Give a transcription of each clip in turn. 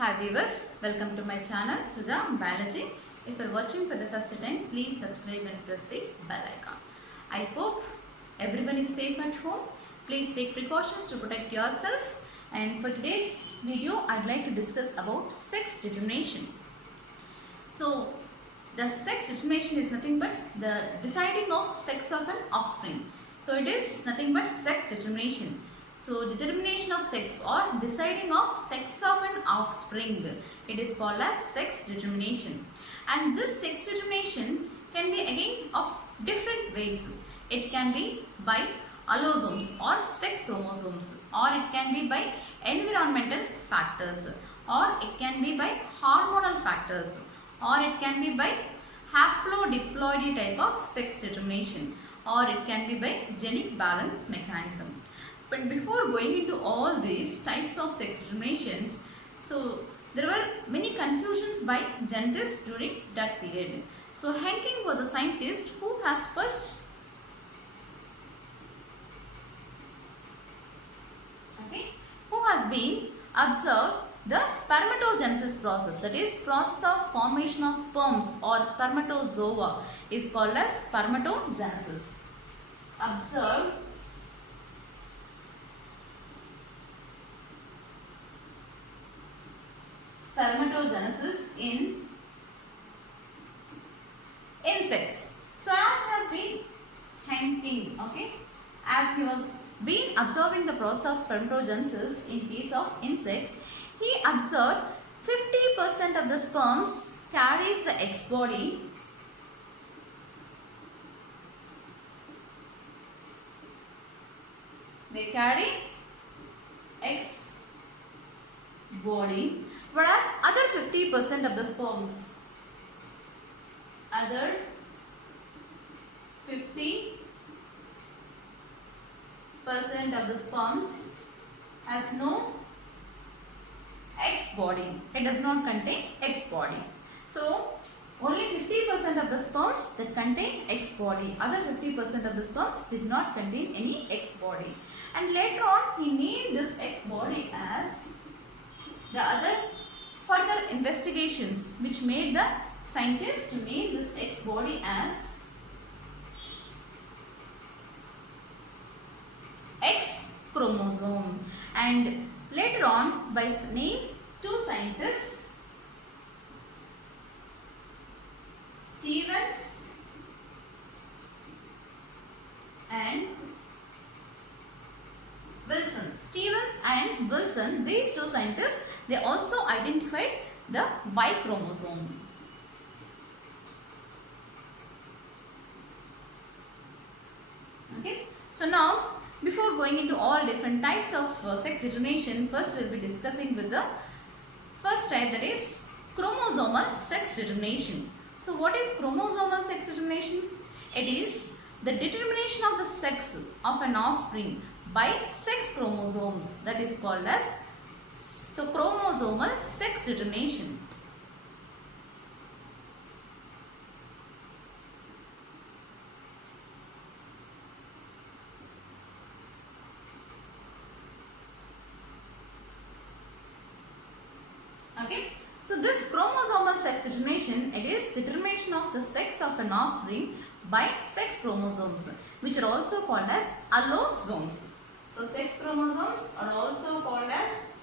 Hi viewers, welcome to my channel Sudha Biology. If you are watching for the first time, please subscribe and press the bell icon. I hope everyone is safe at home. Please take precautions to protect yourself. And for today's video, I'd like to discuss about sex determination. So, the sex determination is nothing but the deciding of sex of an offspring. So, it is nothing but sex determination. So, determination of sex or deciding of sex of an offspring, it is called as sex determination. And this sex determination can be again of different ways. It can be by allosomes or sex chromosomes, or it can be by environmental factors, or it can be by hormonal factors, or it can be by haplodiploidy type of sex determination, or it can be by genic balance mechanism. But before going into all these types of sex determinations, so there were many confusions by genetists during that period. So Henking was a scientist who has first been observed the spermatogenesis process, that is process of formation of sperms or spermatozoa is called as spermatogenesis. Observed spermatogenesis in insects. So as has been Henking, okay, as he was been observing the process of spermatogenesis in case of insects, he observed 50% of the sperms carries the X body, they carry X body, whereas other 50% of the sperms, other 50% of the sperms has no X body. It does not contain X body. So only 50% of the sperms that contain X body. Other 50% of the sperms did not contain any X body. And later on he named this X body as the other further investigations which made the scientists to name this X body as X chromosome. And later on by name two scientists, Stevens and Wilson. Stevens and Wilson, these two scientists, they also identified the Y chromosome. Okay. So now, before going into all different types of sex determination, first we will be discussing with the first type, that is chromosomal sex determination. So what is chromosomal sex determination? It is the determination of the sex of an offspring by sex chromosomes, that is called as chromosomal sex determination. Okay. So this chromosomal sex determination, it is determination of the sex of an offspring by sex chromosomes, which are also called as allosomes. So sex chromosomes are also called as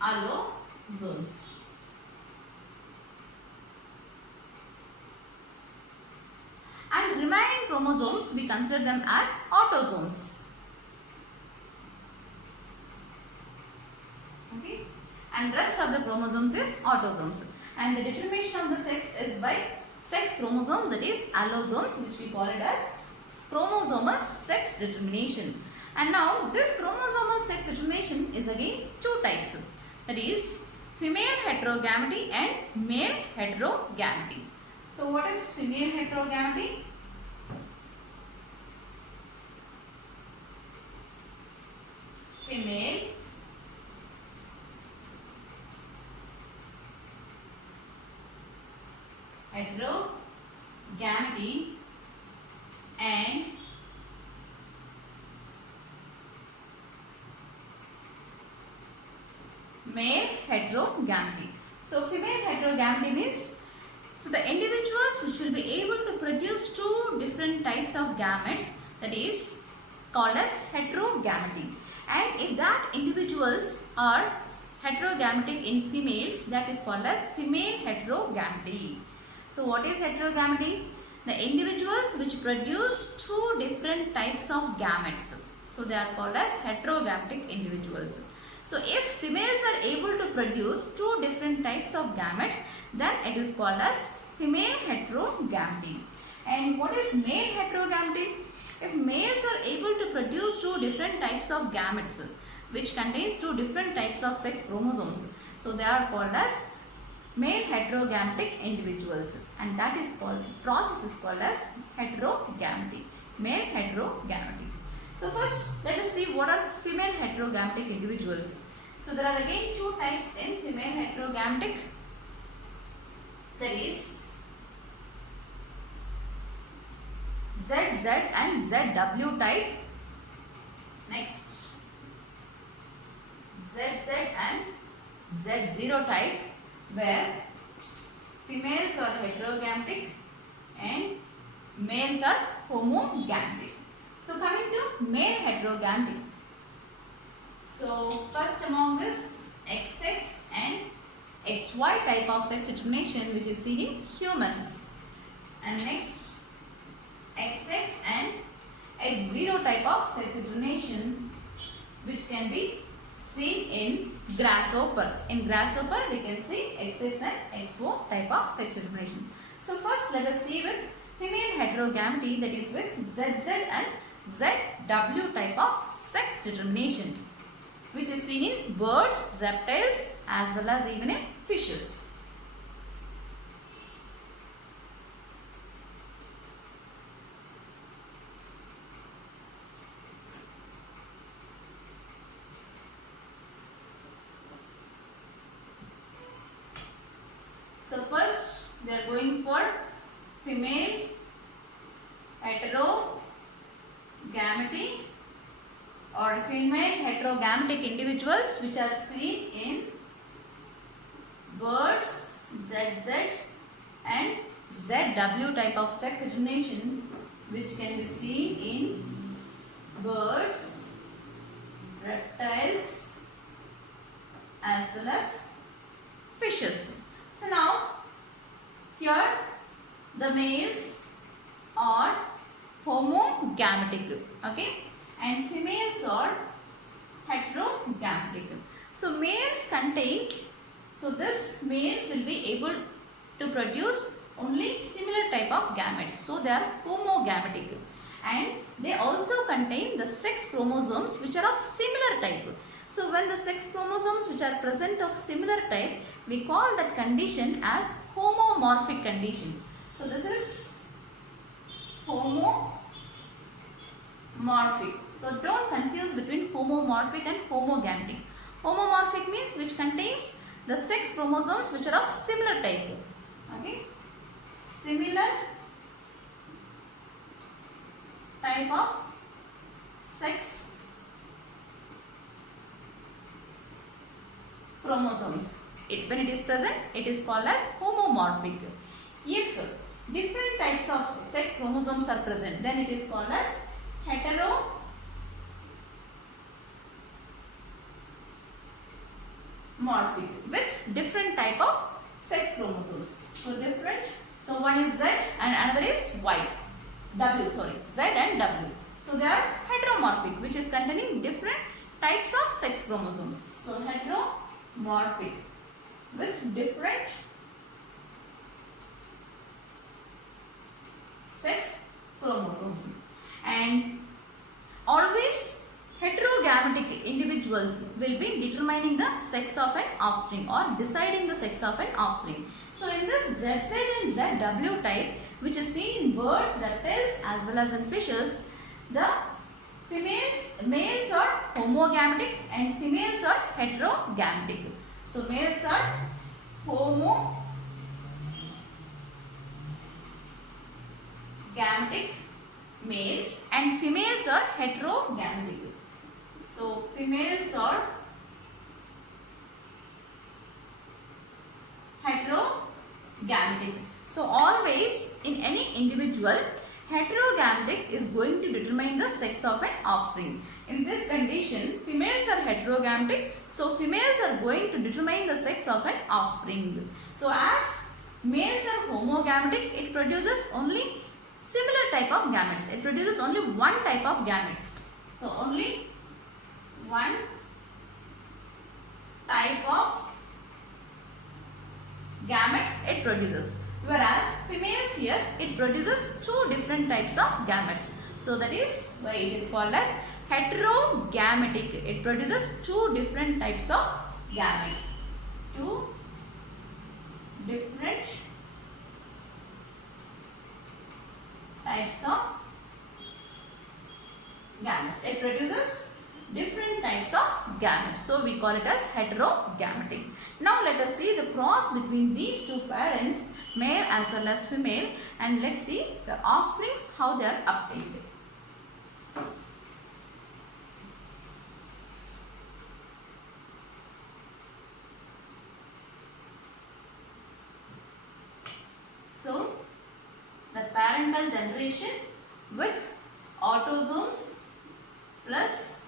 allosomes. And remaining chromosomes, we consider them as autosomes. Okay. And rest of the chromosomes is autosomes. And the determination of the sex is by sex chromosomes, that is allosomes, which we call it as chromosomal sex determination. And now this chromosomal sex determination is again two types, that is female heterogamety and male heterogamety. So what is female heterogamety? Female heterogamety and male heterogamity. So female heterogamity means, so the individuals which will be able to produce two different types of gametes, that is called as heterogamity. And if that individuals are heterogametic in females, that is called as female heterogamity. So what is heterogamity? The individuals which produce two different types of gametes. So they are called as heterogametic individuals. So if females are able to produce two different types of gametes, then it is called as female heterogamity. And what is male heterogamity? If males are able to produce two different types of gametes which contains two different types of sex chromosomes, so they are called as male heterogametic individuals, and that is called, process is called as heterogamity, male heterogamity. So first let us see what are female heterogametic individuals. So there are again two types in female heterogametic, that is ZZ and ZW type. Next, ZZ and Z0 type, where females are heterogametic and males are homogametic. So coming to male heterogamity. So first among this, XX and XY type of sex determination which is seen in humans, and next XX and X0 type of sex determination which can be seen in grasshopper. In grasshopper we can see XX and XO type of sex determination. So first let us see with female heterogamity, that is with ZZ and ZW type of sex determination which is seen in birds, reptiles as well as even in fishes. So first we are going for female heterogamity or female heterogametic individuals which are seen in birds, ZZ and ZW type of sex determination which can be seen in birds, reptiles as well as fishes. So now here the males are homogametic, okay, and females are heterogametic. So males contain, so this males will be able to produce only similar type of gametes, so they are homogametic, and they also contain the sex chromosomes which are of similar type. So when the sex chromosomes which are present of similar type, we call that condition as homomorphic condition. So this is homomorphic. So don't confuse between homomorphic and homogametic. Homomorphic means which contains the sex chromosomes which are of similar type. Okay, similar type of sex chromosomes. When it is present, it is called as homomorphic. If different types of sex chromosomes are present, then it is called as heteromorphic with different type of sex chromosomes. So different. So one is Z and another is Y. W, sorry, Z and W. So they are heteromorphic, which is containing different types of sex chromosomes. So heteromorphic with different sex chromosomes. And always heterogametic individuals will be determining the sex of an offspring or deciding the sex of an offspring. So in this ZZ and ZW type, which is seen in birds, reptiles as well as in fishes, the males are homogametic and females are heterogametic. So males are homogametic males and females are heterogametic. So females are heterogametic. So always in any individual, heterogametic is going to determine the sex of an offspring. In this condition, females are heterogametic, so females are going to determine the sex of an offspring. So as males are homogametic, it produces only similar type of gametes. It produces only one type of gametes. So only one type of gametes it produces. Whereas females here, it produces two different types of gametes. So that is why it is called as heterogametic. It produces two different types of gametes. Two different types of gametes. It produces different types of gametes. So we call it as heterogametic. Now let us see the cross between these two parents, male as well as female, and let's see the offsprings, how they are obtained. So the parental generation with autosomes plus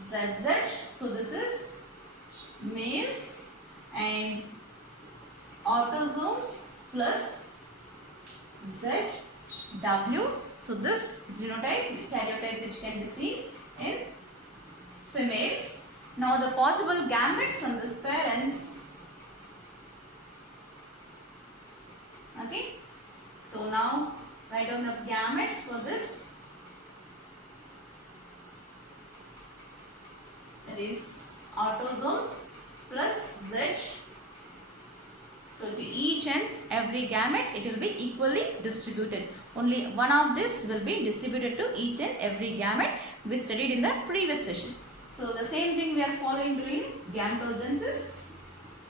ZZ. So this is males and autosomes plus ZW. So this genotype, karyotype, which can be seen in females. Now the possible gametes from this parents. Okay. So now write down the gametes for this. That is autosomes plus Z. So to each and every gamete, it will be equally distributed. Only one of this will be distributed to each and every gamete we studied in the previous session. So the same thing we are following during gametogenesis,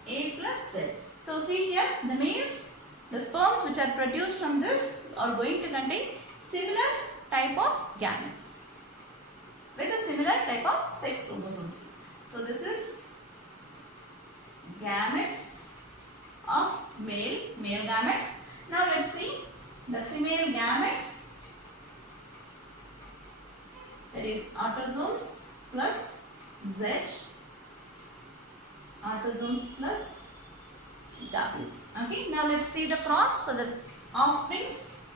A plus Z. So see here, the males, the sperms which are produced from this are going to contain similar type of gametes with a similar type of sex chromosomes. So this is gametes of male gametes. Now let's see the female gametes. That is autosomes plus Z, autosomes plus W. Okay, now let's see the cross for the offsprings.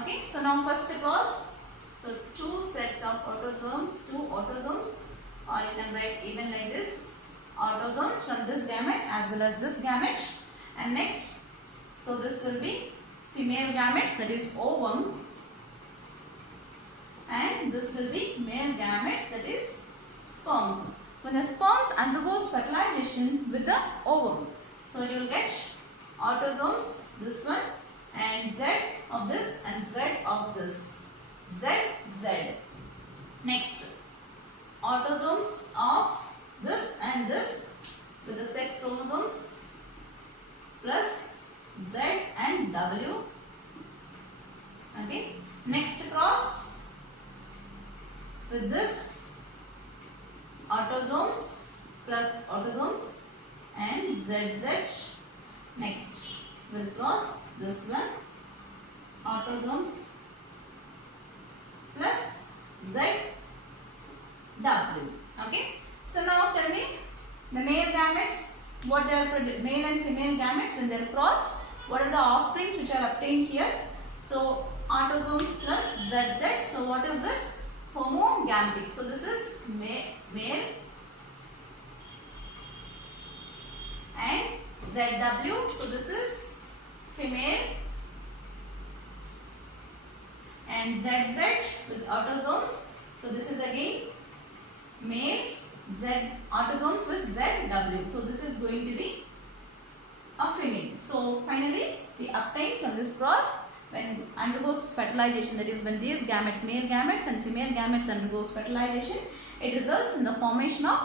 Okay, so now first cross. So two sets of autosomes, or you can write even like this, autosomes from this gamete as well as this gamete. And next, so this will be female gametes, that is ovum, and this will be male gametes, that is sperms. When the sperms undergoes fertilization with the ovum, so you will get autosomes, this one, and Z of this and Z of this. Z. Next, autosomes of this and this with the sex chromosomes plus Z and W. Okay. Next cross with this autosomes plus autosomes and ZZ. Next we'll cross this one, autosomes plus ZW. Okay. So now tell me the male gametes, what they are male and female gametes when they are crossed, what are the offsprings which are obtained here? So autosomes plus ZZ. So what is this? Homogametic. So this is male and ZW. So this is female and ZZ with autosomes. So this is again male, Z autosomes with ZW. So this is going to be a female. So finally we obtain from this cross when undergoes fertilization, that is when these gametes, male gametes and female gametes undergoes fertilization, it results in the formation of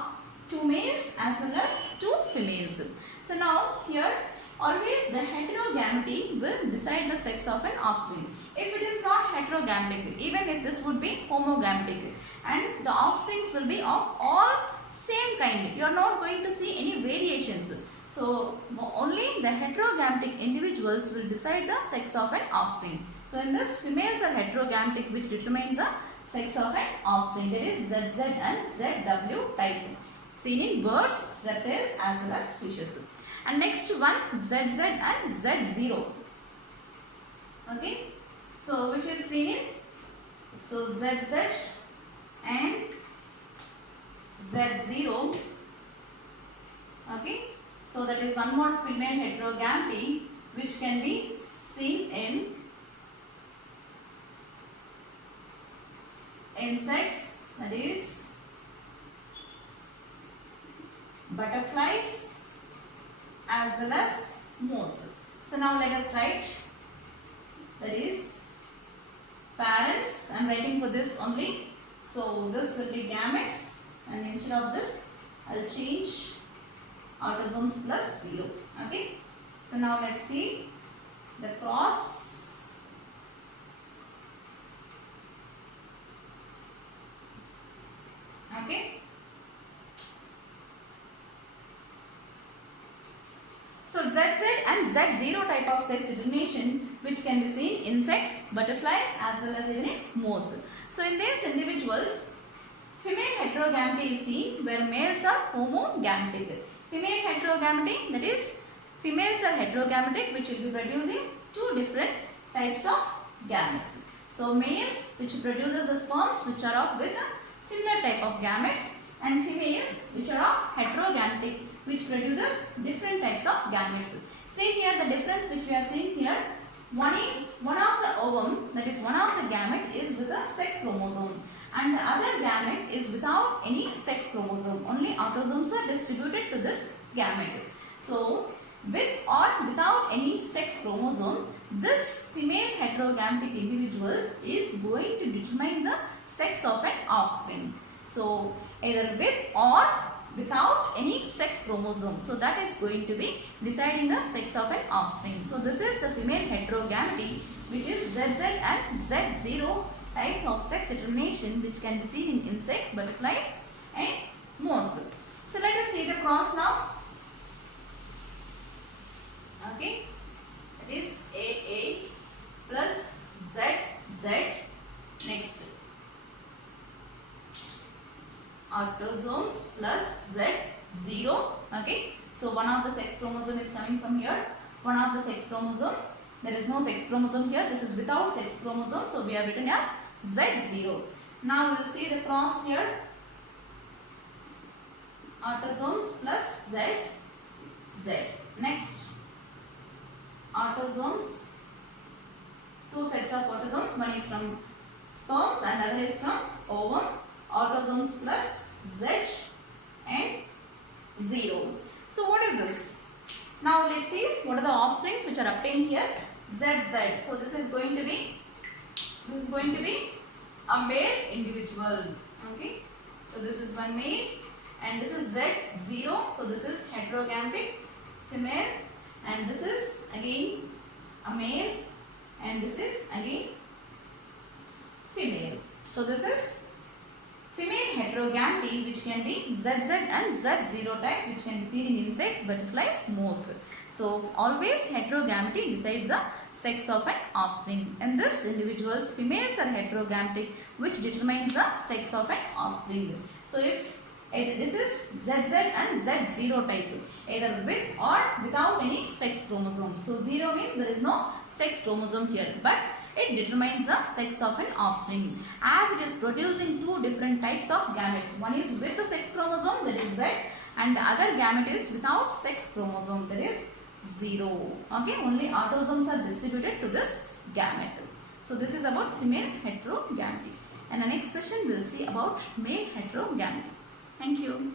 two males as well as two females. So now here always the heterogamety will decide the sex of an offspring. If it is not heterogametic, even if this would be homogametic, and the offsprings will be of all same kind, you are not going to see any variations. So only the heterogametic individuals will decide the sex of an offspring. So in this, females are heterogametic, which determines the sex of an offspring. That is ZZ and ZW type, seen in birds, reptiles as well as fishes. And next one, ZZ and Z0. Okay. So which is seen in, so ZZ and Z0. Okay. So that is one more female heterogamety which can be seen in insects, that is butterflies as well as moths. So now let us write, that is parents. I am writing for this only. So this will be gametes, and instead of this I will change autosomes plus 0. Okay. So now let's see the cross. Okay. So ZZ and Z0 type of sex determination which can be seen in insects, butterflies as well as even in moths. So in these individuals, female heterogamety is seen where males are homogametic. Female heterogamety, that is females are heterogametic, which will be producing two different types of gametes. So males which produces the sperms which are of with a similar type of gametes, and females which are of heterogametic, which produces different types of gametes. See here the difference which we have seen here. One is one of the ovum, that is one of the gamete is with a sex chromosome, and the other gamete is without any sex chromosome. Only autosomes are distributed to this gamete. So with or without any sex chromosome, this female heterogametic individuals is going to determine the sex of an offspring. So either with or without any sex chromosome. So that is going to be deciding the sex of an offspring. So this is the female heterogamety, which is ZZ and Z0 type of sex determination, which can be seen in insects, butterflies and moths. So let us see the cross now. Okay, that is AA plus ZZ. Next, autosomes plus Z0. Okay, so one of the sex chromosome is coming from here. One of the sex chromosome, there is no sex chromosome here. This is without sex chromosome, so we have written as Z0. Now we will see the cross here. Autosomes plus Z. Next, autosomes, two sets of autosomes. One is from sperms and the other is from ovum. Autosomes plus Z and 0. So what is this? Now let's see what are the offsprings which are obtained here. ZZ. So this is going to be a male individual. Okay. So this is one male and this is Z0. So this is heterogametic female, and this is again a male, and this is again female. So this is female heterogamety, which can be ZZ and Z0 type, which can be seen in insects, butterflies, moths. So always heterogamety decides the sex of an offspring. In this individuals, females are heterogametic, which determines the sex of an offspring. So if either this is ZZ and Z0 type, either with or without any sex chromosome. So 0 means there is no sex chromosome here, but it determines the sex of an offspring, as it is producing two different types of gametes. One is with the sex chromosome, that is Z, and the other gamete is without sex chromosome, that is 0. Okay, only autosomes are distributed to this gamete. So this is about female heterogamety. And the next session we will see about male heterogamety. Thank you.